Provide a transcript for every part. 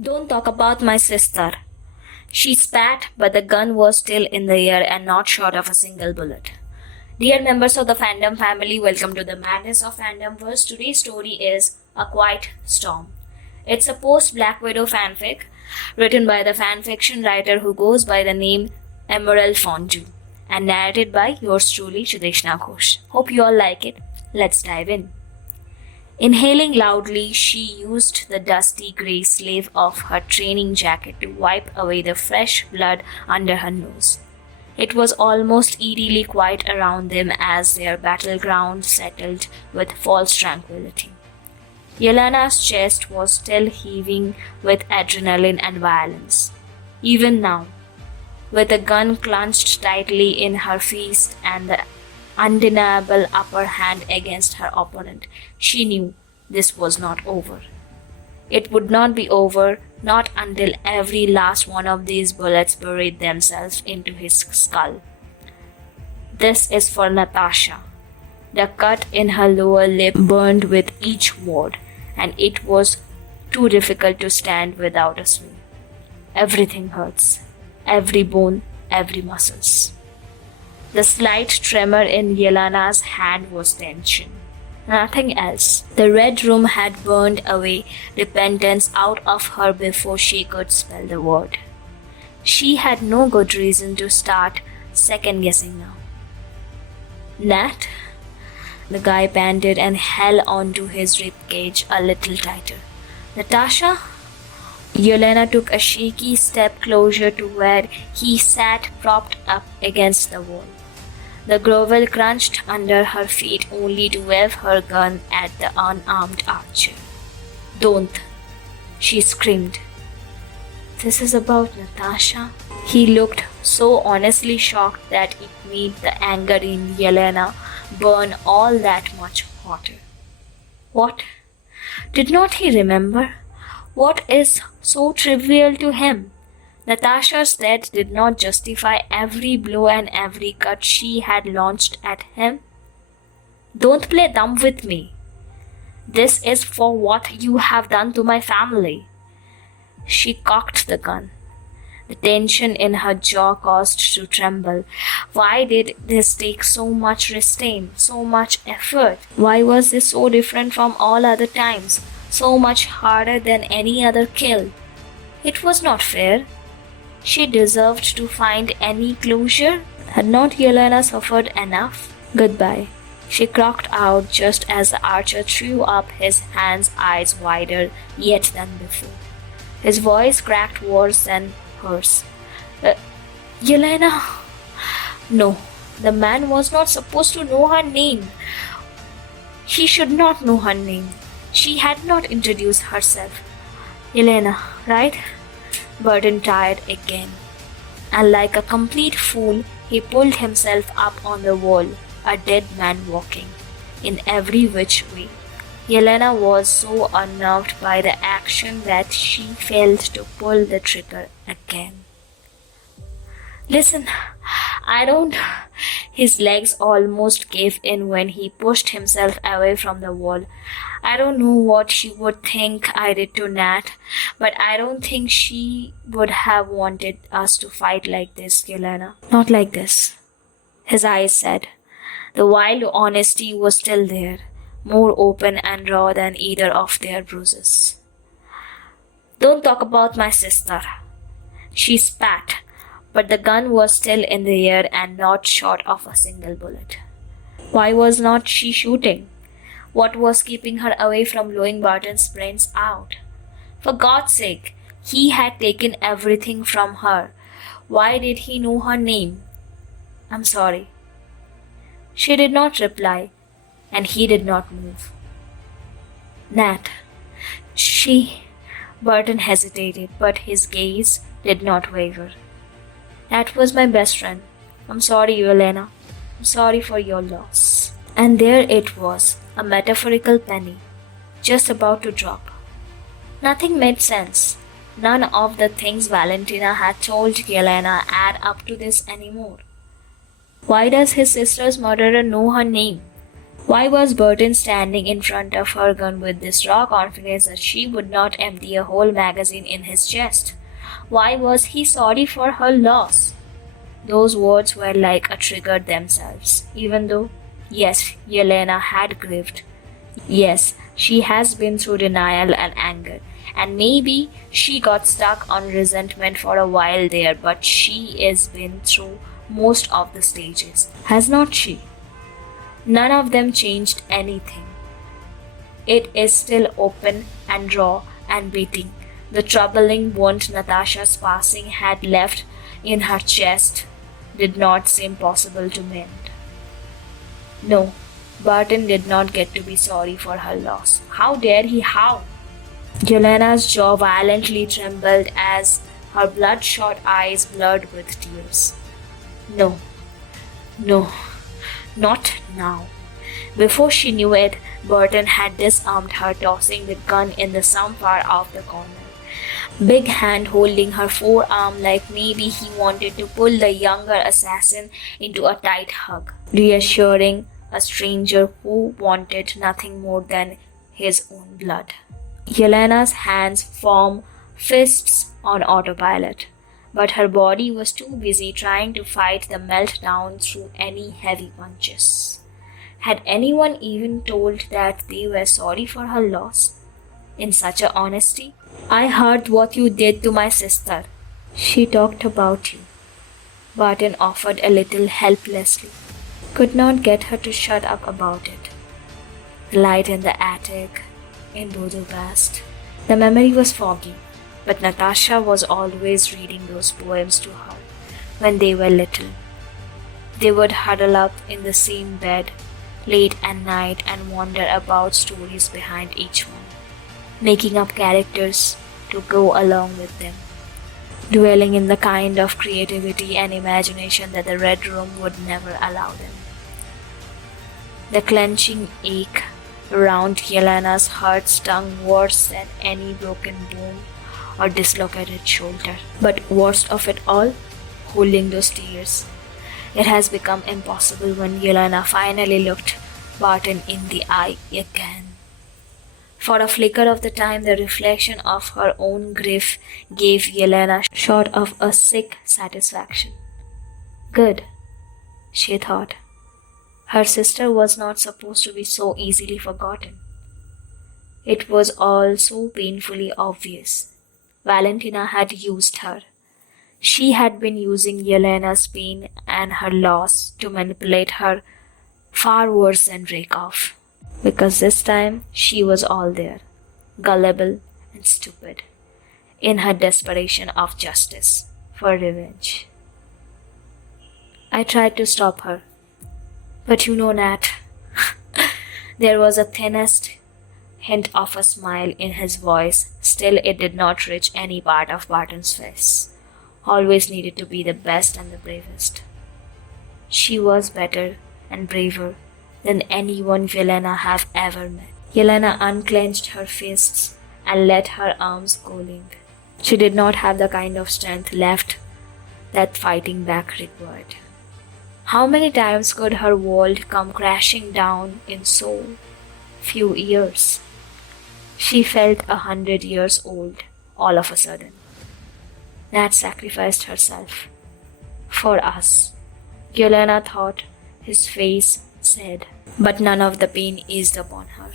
Don't talk about my sister. She spat, but the gun was still in the air and not short of a single bullet. Dear members of the fandom family, welcome to the madness of Fandomverse. Today's story is A Quiet Storm. It's a post-Black Widow fanfic written by the fanfiction writer who goes by the name Emerald Fondue and narrated by yours truly, Sudeshna Ghosh. Hope you all like it. Let's dive in. Inhaling loudly, she used the dusty grey sleeve of her training jacket to wipe away the fresh blood under her nose. It was almost eerily quiet around them as their battleground settled with false tranquility. Yelena's chest was still heaving with adrenaline and violence. Even now, with the gun clenched tightly in her fist and the undeniable upper hand against her opponent, she knew this was not over. It would not be over, not until every last one of these bullets buried themselves into his skull. This is for Natasha. The cut in her lower lip burned with each word, and it was too difficult to stand without a swing. Everything hurts, every bone, every muscles. The slight tremor in Yelena's hand was tension. Nothing else. The red room had burned away repentance out of her before she could spell the word. She had no good reason to start second-guessing now. Nat? The guy panted and held onto his ribcage a little tighter. Natasha? Yelena took a shaky step closer to where he sat propped up against the wall. The gravel crunched under her feet only to wave her gun at the unarmed archer. Don't, she screamed. This is about Natasha? He looked so honestly shocked that it made the anger in Yelena burn all that much hotter. What? Did not he remember? What is so trivial to him? Natasha's death did not justify every blow and every cut she had launched at him. Don't play dumb with me. This is for what you have done to my family. She cocked the gun. The tension in her jaw caused to tremble. Why did this take so much restraint, so much effort? Why was this so different from all other times, so much harder than any other kill? It was not fair. She deserved to find any closure. Had not Yelena suffered enough? Goodbye, she croaked out just as the archer threw up his hands, eyes wider yet than before. His voice cracked worse than hers. Yelena! No, the man was not supposed to know her name. He should not know her name. She had not introduced herself. Yelena, right? Burden tired again, and like a complete fool, he pulled himself up on the wall, a dead man walking, in every which way. Yelena was so unnerved by the action that she failed to pull the trigger again. Listen, I don't... His legs almost gave in when he pushed himself away from the wall. I don't know what she would think I did to Nat, but I don't think she would have wanted us to fight like this, Yelena. Not like this, his eyes said. The wild honesty was still there, more open and raw than either of their bruises. Don't talk about my sister. She spat, but the gun was still in the air and not short of a single bullet. Why was not she shooting? What was keeping her away from blowing Barton's brains out? For God's sake, he had taken everything from her. Why did he know her name? I'm sorry. She did not reply, and he did not move. Nat, she... Barton hesitated, but his gaze did not waver. That was my best friend. I'm sorry, Yelena. I'm sorry for your loss. And there it was, a metaphorical penny, just about to drop. Nothing made sense. None of the things Valentina had told Yelena add up to this anymore. Why does his sister's murderer know her name? Why was Burton standing in front of her gun with this raw confidence that she would not empty a whole magazine in his chest? Why was he sorry for her loss? Those words were like a trigger themselves, even though, yes, Yelena had grieved. Yes, she has been through denial and anger, and maybe she got stuck on resentment for a while there, but she has been through most of the stages, has not she? None of them changed anything. It is still open and raw and beating. The troubling wound Natasha's passing had left in her chest did not seem possible to mend. No, Barton did not get to be sorry for her loss. How dare he? How? Yelena's jaw violently trembled as her bloodshot eyes blurred with tears. No, no, not now. Before she knew it, Burton had disarmed her, tossing the gun in the some far off the corner. Big hand holding her forearm like maybe he wanted to pull the younger assassin into a tight hug, reassuring a stranger who wanted nothing more than his own blood. Yelena's hands formed fists on autopilot, but her body was too busy trying to fight the meltdown through any heavy punches. Had anyone even told that they were sorry for her loss? In such a honesty? I heard what you did to my sister. She talked about you. Barton offered a little helplessly. Could not get her to shut up about it. The light in the attic, in Budapest. The memory was foggy, but Natasha was always reading those poems to her when they were little. They would huddle up in the same bed late at night and wonder about stories behind each one, making up characters to go along with them, dwelling in the kind of creativity and imagination that the Red Room would never allow them. The clenching ache around Yelena's heart stung worse than any broken bone or dislocated shoulder. But worst of it all, holding those tears. It has become impossible when Yelena finally looked Barton in the eye again. For a flicker of the time, the reflection of her own grief gave Yelena short of a sick satisfaction. Good, she thought. Her sister was not supposed to be so easily forgotten. It was all so painfully obvious. Valentina had used her. She had been using Yelena's pain and her loss to manipulate her far worse than Rakoff. Because this time she was all there, gullible and stupid, in her desperation of justice, for revenge. I tried to stop her, but you know, Nat, there was a thinnest hint of a smile in his voice. Still, it did not reach any part of Barton's face. Always needed to be the best and the bravest. She was better and braver than anyone Yelena have ever met. Yelena unclenched her fists and let her arms go limp. She did not have the kind of strength left that fighting back required. How many times could her world come crashing down in so few years? She felt 100 years old all of a sudden. Nat sacrificed herself. For us, Yelena thought. His face said, but none of the pain eased upon her.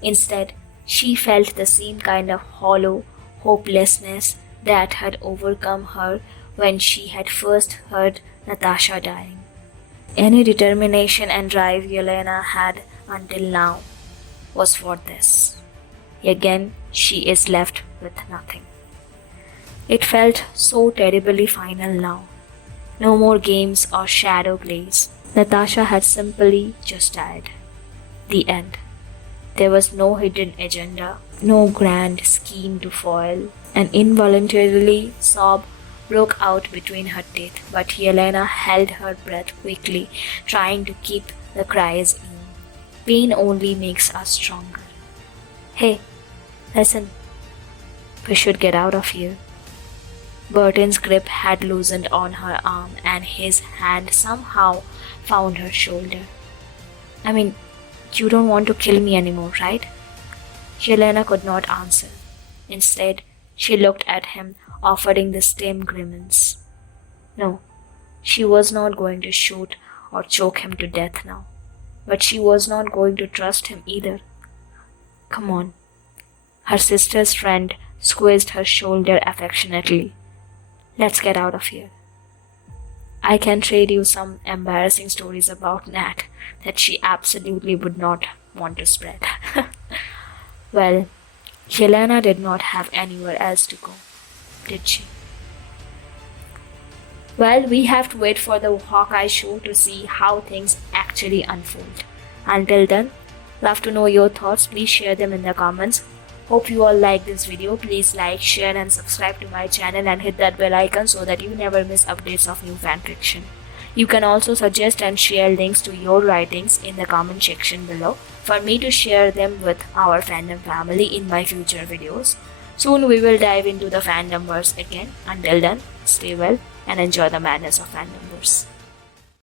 Instead, she felt the same kind of hollow hopelessness that had overcome her when she had first heard Natasha dying. Any determination and drive Yelena had until now was for this. Again, she is left with nothing. It felt so terribly final now. No more games or shadow plays. Natasha had simply just died. The end. There was no hidden agenda, no grand scheme to foil. An involuntarily sob broke out between her teeth, but Yelena held her breath quickly, trying to keep the cries in. Pain only makes us stronger. Hey, listen. We should get out of here. Burton's grip had loosened on her arm, and his hand somehow found her shoulder. I mean, You don't want to kill me anymore, right? Yelena could not answer. Instead, she looked at him, offering the same grimace. No, she was not going to shoot or choke him to death now. But she was not going to trust him either. Come on. Her sister's friend squeezed her shoulder affectionately. Let's get out of here. I can trade you some embarrassing stories about Nat that she absolutely would not want to spread. Well, Yelena did not have anywhere else to go, did she? Well, we have to wait for the Hawkeye show to see how things actually unfold. Until then, love to know your thoughts. Please share them in the comments. Hope you all like this video. Please like, share and subscribe to my channel and hit that bell icon so that you never miss updates of new fanfiction. You can also suggest and share links to your writings in the comment section below for me to share them with our fandom family in my future videos. Soon we will dive into the Fandomverse again. Until then, stay well and enjoy the madness of Fandomverse.